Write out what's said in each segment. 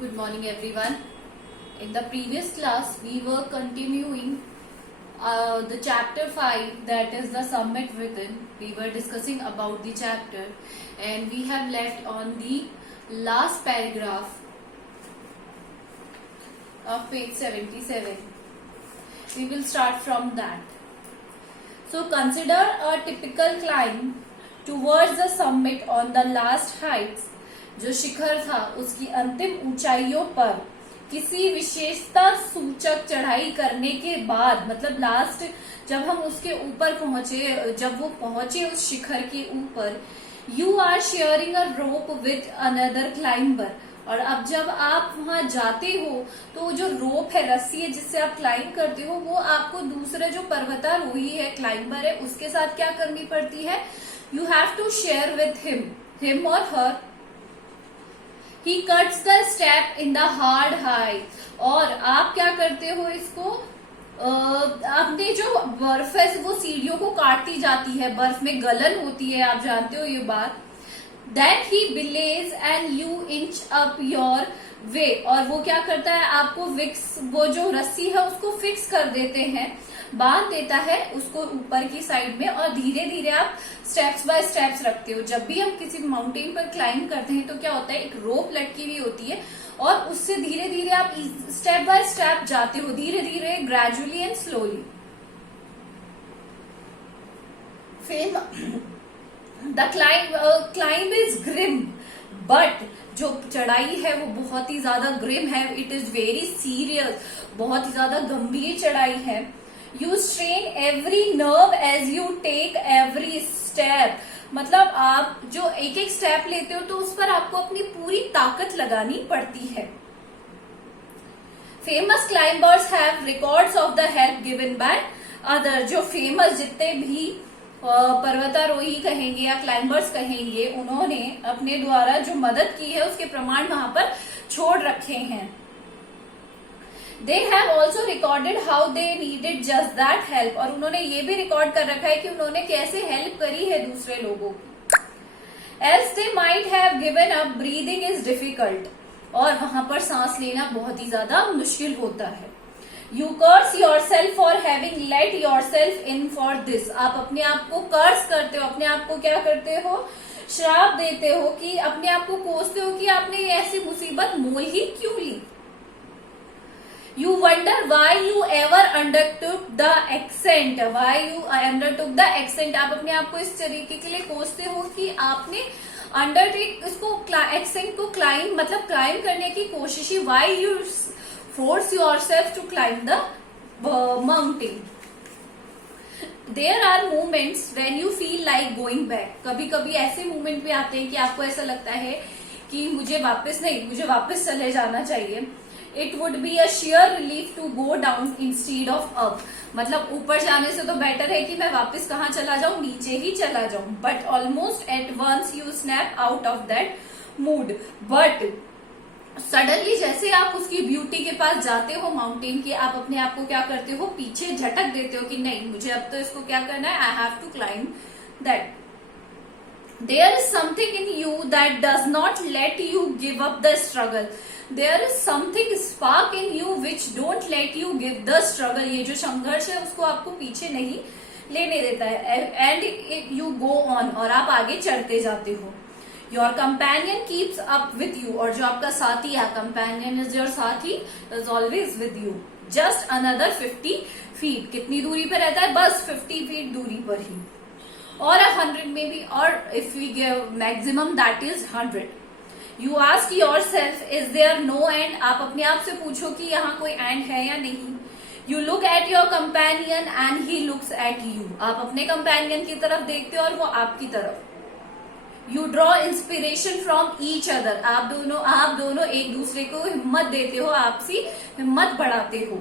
Good morning everyone. In the previous class we were continuing the chapter 5, that is the summit within. We were discussing about the chapter and we have left on the last paragraph of page 77. We will start from that. So consider a typical climb towards the summit on the last heights. जो शिखर था उसकी अंतिम ऊंचाइयों पर किसी विशेषता सूचक चढ़ाई करने के बाद, मतलब लास्ट जब हम उसके ऊपर पहुंचे, जब वो पहुंचे उस शिखर के ऊपर, you are sharing a rope with another climber. और अब जब आप वहां जाते हो तो जो रोप है, रस्सी है जिससे आप क्लाइंब करते हो, वो आपको दूसरे जो पर्वतारोही है, क्लाइंबर है, उसके साथ क्या करनी पड़ती है? You have to share with him और her. He cuts the step in the hard high। और आप क्या करते हो इसको, आपने जो बर्फ है वो सीढ़ियों को काटती जाती है, बर्फ में गलन होती है, आप जानते हो ये बात। Then he belays and you inch up your way। और वो क्या करता है, आपको वो जो रस्सी है उसको फिक्स कर देते हैं, बांध देता है उसको ऊपर की साइड में, और धीरे धीरे आप स्टेप्स बाय स्टेप्स रखते हो। जब भी हम किसी माउंटेन पर क्लाइंब करते हैं तो क्या होता है, एक रोप लटकी हुई होती है और उससे धीरे धीरे आप स्टेप बाय स्टेप जाते हो, धीरे धीरे, gradually and slowly. The climb is grim, but जो चढ़ाई है वो बहुत ही ज्यादा ग्रिम है। इट इज वेरी सीरियस, बहुत ही ज्यादा गंभीर चढ़ाई है। You strain every nerve as you take every step. मतलब आप जो एक एक स्टेप लेते हो तो उस पर आपको अपनी पूरी ताकत लगानी पड़ती है। Famous climbers have records of the help given by other. जो फेमस जितने भी पर्वतारोही कहेंगे या क्लाइंबर्स कहेंगे, उन्होंने अपने द्वारा जो मदद की है उसके प्रमाण वहां पर छोड़ रखे हैं। They have also recorded how they needed just that help। और उन्होंने ये भी रिकॉर्ड कर रखा है कि उन्होंने कैसे हेल्प करी है दूसरे लोगों की। Else they might have given up। Breathing is difficult। और वहां पर सांस लेना बहुत ही ज्यादा मुश्किल होता है। You curse yourself for having let yourself in for this। आप अपने आप को कर्स करते हो, अपने आप को क्या करते हो, श्राप देते हो, कि अपने आप को कोसते हो कि आपने ऐसी मुसीबत मोल ही क्यों ली। You wonder why you ever undertook the ascent। Why you undertook the ascent। आप अपने आप को इस तरीके के लिए कोसते हो कि आपने अंडरटेक इसको ascent को क्लाइंब, मतलब क्लाइंब करने की कोशिश। Why you force yourself to climb the mountain। There are moments when you feel like going back। कभी कभी ऐसे मोमेंट भी आते हैं कि आपको ऐसा लगता है कि मुझे वापस चले जाना चाहिए। It would be a sheer relief to go down instead of up। मतलब ऊपर जाने से तो बेटर है कि मैं वापस कहाँ चला जाऊं, नीचे ही चला जाऊं। But almost at once you snap out of that mood। But suddenly जैसे आप उसकी ब्यूटी के पास जाते हो माउंटेन की, आप अपने आप को क्या करते हो, पीछे झटक देते हो कि नहीं, मुझे अब तो इसको क्या करना है, I have to climb that. There is something in you that does not let you give up the struggle। There is something spark in you which don't let you give the struggle। ये जो संघर्ष है उसको आपको पीछे नहीं लेने देता है। And you go on। और आप आगे चढ़ते जाते हो। Your companion keeps up with you। और जो आपका साथी है, companion is your साथी, is always with you। Just another 50 feet। कितनी दूरी पर रहता है, बस 50 feet दूरी पर ही, और 100 में भी, और if we give maximum that is 100। You ask yourself is there no end। आप अपने आप से पूछो कि यहाँ कोई एंड है या नहीं। You look at your companion and he looks at you। आप अपने कंपेनियन की तरफ देखते हो और वो आपकी तरफ। You draw inspiration from each other। आप दोनों एक दूसरे को हिम्मत देते हो, आपसी हिम्मत बढ़ाते हो।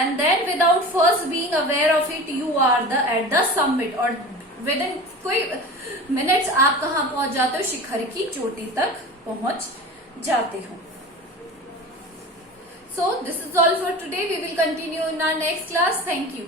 And then without first being aware of it you are at the summit। और विद इन कोई मिनट्स आप कहाँ पहुंच जाते हो, शिखर की चोटी तक पहुंच जाते हो। So this is all for today। We will continue in our next class। Thank you।